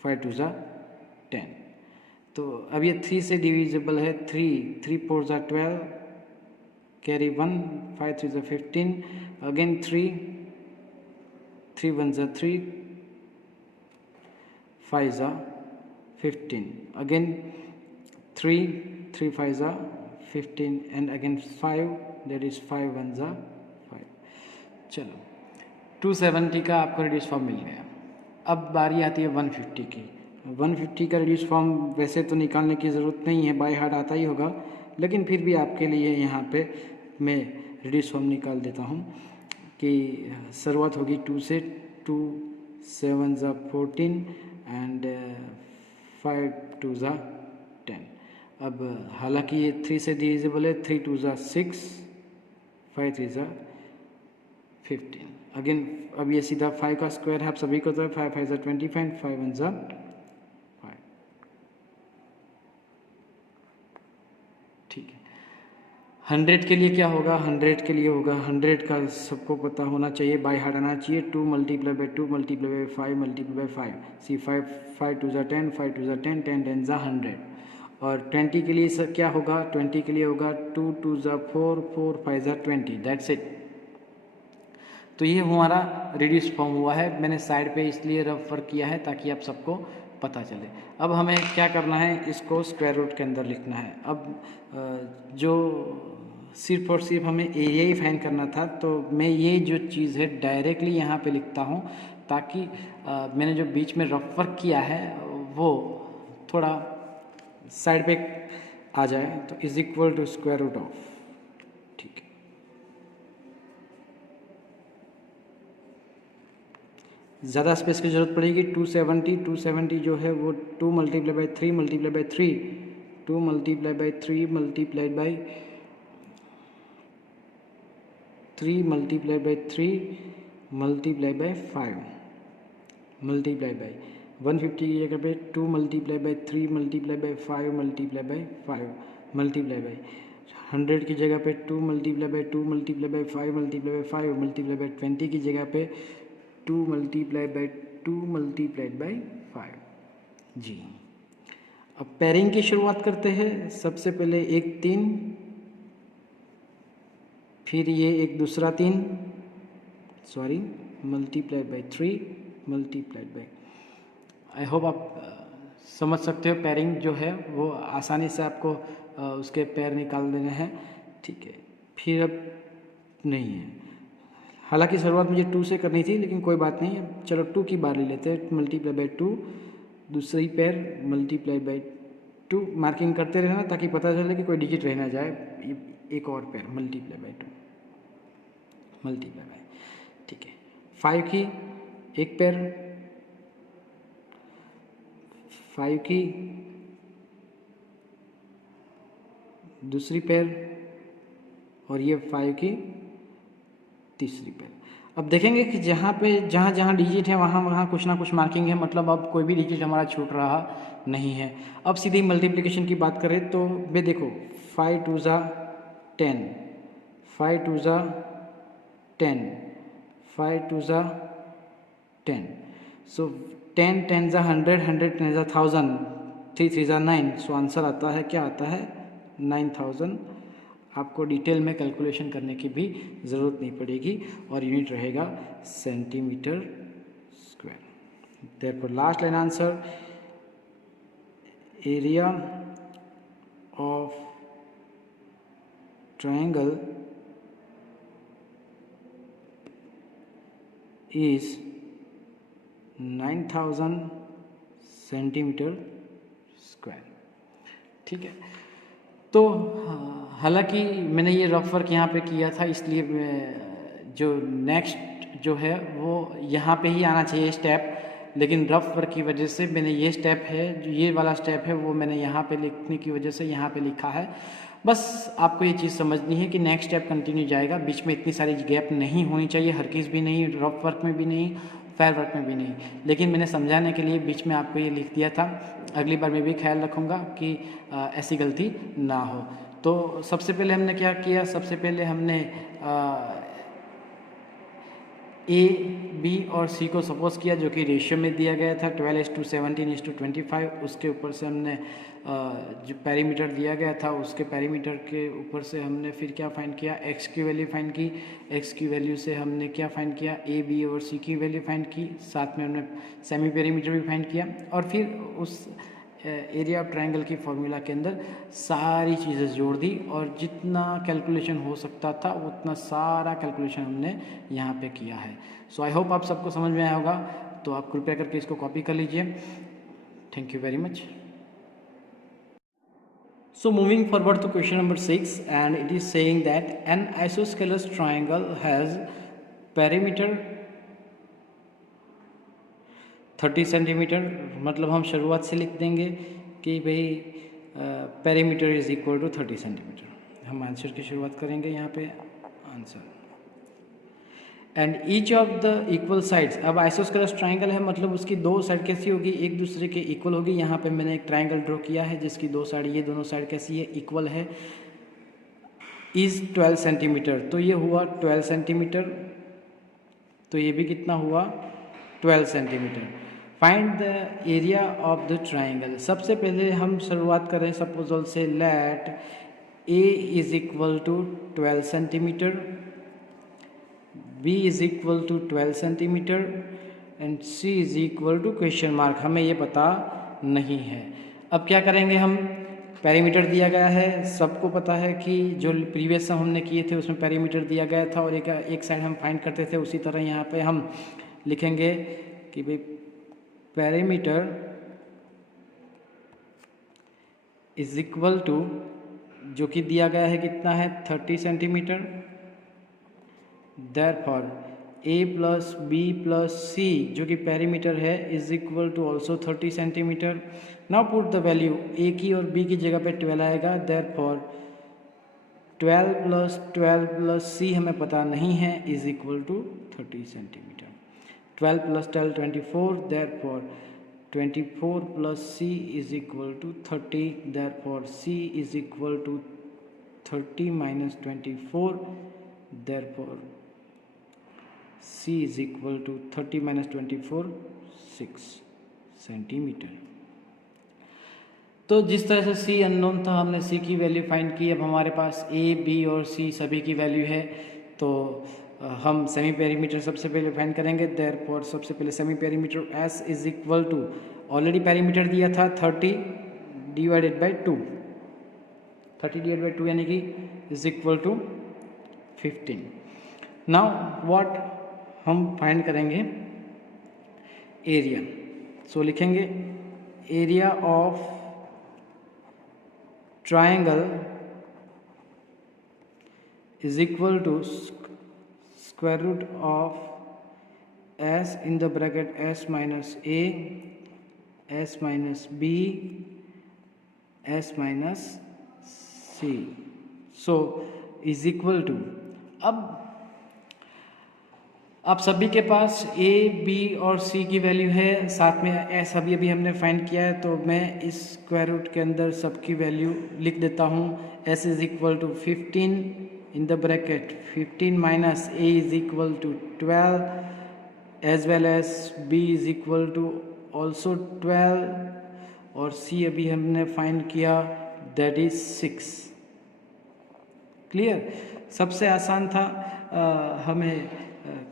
5 2 ज़ा 10। तो अब ये 3 से डिविजिबल है, 3 4 ज़ा 12, कैरी 1, 5 3 ज़ा 15, अगेन 3 1 ज़ा 3, 5 ज़ा 15, अगेन 3 5 ज़ा 15 एंड अगेन 5, दैट इज 5 1 ज़ा 5। चलो 270 का आपको रिड्यूस फॉर्म मिल गया। अब बारी आती है 150 की। 150 का रिड्यूस फॉर्म वैसे तो निकालने की ज़रूरत नहीं है, बाय हार्ट आता ही होगा, लेकिन फिर भी आपके लिए यहाँ पे मैं रिड्यूस फॉर्म निकाल देता हूँ कि शुरुआत होगी 2 से, 2 7 ज़ा 14 एंड 5 2 ज़ा 10। अब हालांकि ये 3 से डिविजिबल है, 3 2 ज़ा 6, 5 3 ज़ा 15, अगेन अब ये सीधा 5 का स्क्वायर है, आप सभी को तो 5 5 ज़ा 25, 5 1 ज़ा 5। ठीक है, 100 के लिए क्या होगा, 100 के लिए होगा, 100 का सबको पता होना चाहिए, बाय हार्ट आना चाहिए, 2 multiply by 2 multiply by 5 multiply by 5, see 5 5 2 ज़ा 10, 5 2 ज़ा 10, 10 10 ज़ा 100। और 20 के लिए सर क्या होगा, 20 के लिए होगा 2 2 ज़ा 4, 4 5 ज़ा 20, दैट्स इट। तो ये हमारा रिड्यूस फॉर्म हुआ है, मैंने साइड पे इसलिए रफ वर्क किया है ताकि आप सबको पता चले। अब हमें क्या करना है, इसको स्क्वायर रूट के अंदर लिखना है। अब जो सिर्फ और सिर्फ हमें एरिया ही फाइंड करना था, तो मैं ये जो चीज़ है डायरेक्टली यहाँ पे लिखता हूँ ताकि मैंने जो बीच में रफ वर्क किया है वो थोड़ा साइड पे आ जाए। तो is equal to square root of, ठीक है, ज़्यादा स्पेस की ज़रूरत पड़ेगी। 270 जो है वो 2 multiply by 3 multiply by 3, 2 multiply by 3 multiply by 3 multiply by 3 multiply by 5 multiply by 150 की जगह पे 2 multiply by 3 multiply by 5 multiply by 5 multiply by 100 की जगह पे 2 multiply by 2 multiply by 5 multiply by 5 multiply by 20 की जगह पे 2 मल्टीप्लाई बाई 2 मल्टीप्लाइड बाई 5। जी, अब पेयरिंग की शुरुआत करते हैं। सबसे पहले 1 3, फिर ये एक दूसरा 3 sorry multiplied by 3 multiplied by, I hope आप समझ सकते हो। पेयरिंग जो है वो आसानी से आपको उसके पैर निकाल देने हैं, ठीक है। फिर अब नहीं है, हालांकि शुरुआत मुझे 2 से करनी थी, लेकिन कोई बात नहीं, अब चलो 2 की बार ले लेते हैं। मल्टीप्लाई बाई 2, दूसरी पैर मल्टीप्लाई बाई 2, मार्किंग करते रहना ताकि पता चले कि कोई डिजिट रह ना जाए। एक और पैर मल्टीप्लाई बाई 2 मल्टीप्लाई बाई, ठीक है। 5 की एक पैर, 5 की दूसरी पैर, और ये 5 की तीसरी पैर। अब देखेंगे कि जहाँ पे जहाँ जहाँ डिजिट है वहाँ वहाँ कुछ ना कुछ मार्किंग है, मतलब अब कोई भी डिजिट हमारा छूट रहा नहीं है। अब सीधी मल्टीप्लिकेशन की बात करें तो वे देखो 5 2 ज़ा 10, 5 2 ज़ा 10, 5 2 ज़ा 10, सो 10 10 ज़ा 100, 100 10 ज़ा 1000, 3 3 ज़ा 9, सो आंसर आता है, क्या आता है 9000। आपको डिटेल में कैलकुलेशन करने की भी ज़रूरत नहीं पड़ेगी और यूनिट रहेगा centimetre square. Therefore last line answer, area of triangle is 9000 centimetre square, ठीक है। तो हालांकि मैंने ये रफ वर्क यहाँ पे किया था, इसलिए जो नेक्स्ट जो है वो यहाँ पे ही आना चाहिए स्टेप, लेकिन रफ वर्क की वजह से मैंने ये स्टेप है, जो ये वाला स्टेप है वो मैंने यहाँ पे लिखने की वजह से यहाँ पे लिखा है। बस आपको ये चीज़ समझनी है कि नेक्स्ट स्टेप कंटिन्यू जाएगा, बीच में इतनी सारी गैप नहीं होनी चाहिए, हर चीज़ भी नहीं, रफ वर्क में भी नहीं, फेयर वर्क में भी नहीं, लेकिन मैंने समझाने के लिए बीच में आपको ये लिख दिया था। अगली बार मैं भी ख्याल रखूँगा कि ऐसी गलती ना हो। तो सबसे पहले हमने क्या किया, सबसे पहले हमने ए बी और सी को सपोज किया, जो कि रेशियो में दिया गया था 12:17:25। उसके ऊपर से हमने जो पेरीमीटर दिया गया था उसके पेरीमीटर के ऊपर से हमने फिर क्या फाइंड किया, एक्स की वैल्यू फाइंड की। एक्स की वैल्यू से हमने क्या फाइंड किया, ए बी और सी की वैल्यू फाइंड की, साथ में हमने सेमी पेरीमीटर भी फाइंड किया, और फिर उस एरिया ऑफ ट्रायंगल की फॉर्मूला के अंदर सारी चीज़ें जोड़ दी, और जितना कैलकुलेशन हो सकता था उतना सारा कैलकुलेशन हमने यहाँ पे किया है। सो आई होप आप सबको समझ में आया होगा, तो आप कृपया करके इसको कॉपी कर लीजिए। Thank you very much. So moving forward to question number 6, and it is saying that an isosceles triangle has perimeter 30 centimetre, मतलब हम शुरुआत से लिख देंगे कि भाई perimeter is equal to 30 centimetre. हम आंसर की शुरुआत करेंगे यहाँ पे, answer and each of the equal sides. अब आइसोस्केलस ट्राइंगल है, मतलब उसकी दो साइड कैसी होगी, एक दूसरे के इक्वल होगी। यहाँ पे मैंने एक ट्राइंगल ड्रॉ किया है जिसकी दो साइड, ये दोनों साइड कैसी है, इक्वल है। इज 12 सेंटीमीटर, तो ये हुआ 12 सेंटीमीटर, तो ये भी कितना हुआ 12 centimetre. Find the area of the triangle. सबसे पहले हम शुरुआत करें सपोजल से, let A is equal to 12 centimetre, B is equal to 12 centimetre and C is equal to question mark, हमें ये पता नहीं है। अब क्या करेंगे हम, पेरीमीटर दिया गया है, सबको पता है कि जो प्रीवियस सम हमने किए थे उसमें पेरीमीटर दिया गया था और एक साइड हम फाइंड करते थे, उसी तरह यहाँ पे हम लिखेंगे कि भाई पेरीमीटर इज इक्वल टू, जो कि दिया गया है कितना है 30 centimetre, therefore a plus B plus C जो कि पेरीमीटर है is equal to also 30 centimetre. Now put the value, a की और b की जगह पे 12 आएगा, देयरफॉर 12 प्लस सी हमें पता नहीं है, is equal to 30 centimetre. 12 plus 12 24, therefore 24 plus C is equal to 30, therefore C is equal to 30 minus 24, therefore C is equal to 30 minus 24, 6 centimetre. तो जिस तरह से सी अननोन था, हमने सी की वैल्यू फाइंड की। अब हमारे पास ए, बी और सी सभी की वैल्यू है, तो हम सेमी पेरीमीटर सबसे पहले फाइंड करेंगे। देयरफॉर सबसे पहले semi perimeter S is equal to, already perimeter दिया था 30 डिवाइडेड बाई 2, 30 डिवाइडेड बाई 2 यानी कि is equal to 15। Now what हम फाइंड करेंगे, एरिया। सो लिखेंगे area of triangle is equal to square root of s in the bracket s minus a, s minus b, s minus c, so is equal to, अब आप सभी के पास ए, B और सी की वैल्यू है, साथ में एस अभी हमने फाइंड किया है, तो मैं इस स्क्वायर रूट के अंदर सबकी वैल्यू लिख देता हूँ। S is equal to 15 in the bracket 15 minus a is equal to 12, as well as b is equal to also 12, और c अभी हमने फाइंड किया, that is 6। क्लियर? सबसे आसान था, हमें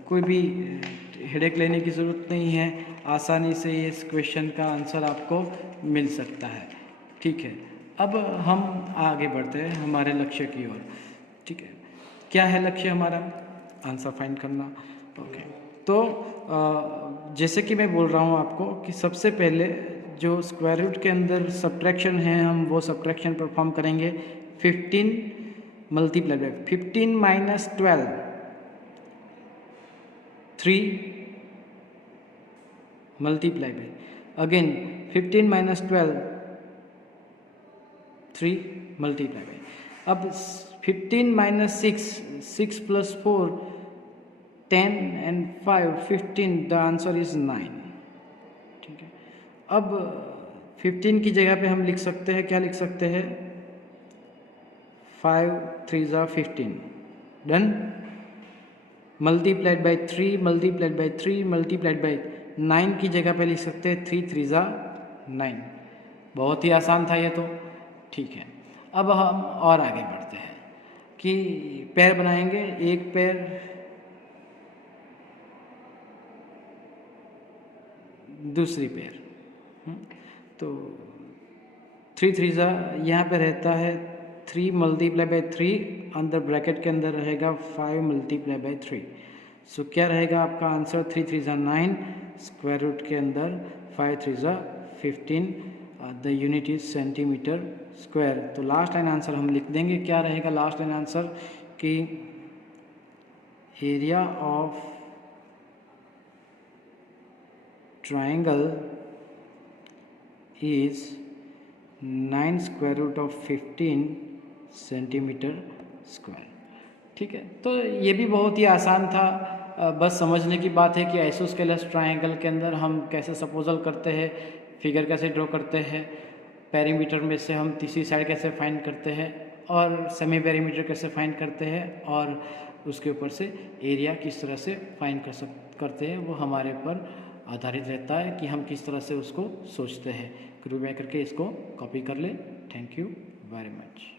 कोई भी हेडेक लेने की ज़रूरत नहीं है, आसानी से इस क्वेश्चन का आंसर आपको मिल सकता है। ठीक है, अब हम आगे बढ़ते हैं हमारे लक्ष्य की ओर। ठीक है, क्या है लक्ष्य हमारा? आंसर फाइंड करना। ओके, तो जैसे कि मैं बोल रहा हूँ आपको कि सबसे पहले जो स्क्वायर रूट के अंदर सब्ट्रैक्शन है, हम वो सब्ट्रैक्शन परफॉर्म करेंगे। 15 multiply by 15 minus 12, 3 multiply by again 15 minus 12, 3 multiply by. अब 15 minus 6, 6 plus 4, 10 and 5, 15, the answer is 9। ठीक है, अब 15 की जगह पे हम लिख सकते हैं, क्या लिख सकते हैं? 5 3 ज़ा 15, done. Multiplied by 3, multiplied by 3, multiplied by 9 की जगह पे लिख सकते हैं 3 3 ज़ा 9। बहुत ही आसान था ये तो। ठीक है, अब हम और आगे बढ़ते हैं कि पैर बनाएंगे। एक पैर, दूसरी पैर, तो 3 3 ज़ा यहाँ पे रहता है 3 मल्टीप्लाई बाई 3, अंदर ब्रैकेट के अंदर रहेगा 5 मल्टीप्लाई बाई 3। सो क्या रहेगा आपका आंसर? 3 3 ज़ा 9, स्क्वायर रूट के अंदर 5 3 ज़ा 15, the unit is centimetre square. तो लास्ट लाइन आंसर हम लिख देंगे। क्या रहेगा लास्ट लाइन आंसर? कि area of triangle is 9 square root of 15 centimetre square. ठीक है, तो ये भी बहुत ही आसान था, बस समझने की बात है कि आइसोस्केलस ट्राइंगल के अंदर हम कैसे सपोजल करते हैं, फिगर कैसे ड्रॉ करते हैं, पेरीमीटर में से हम तीसरी साइड कैसे फाइंड करते हैं, और सेमी पेरीमीटर कैसे फाइंड करते हैं, और उसके ऊपर से एरिया किस तरह से फाइंड करते हैं, वो हमारे ऊपर आधारित रहता है कि हम किस तरह से उसको सोचते हैं। कृपया करके इसको कॉपी कर ले। Thank you very much.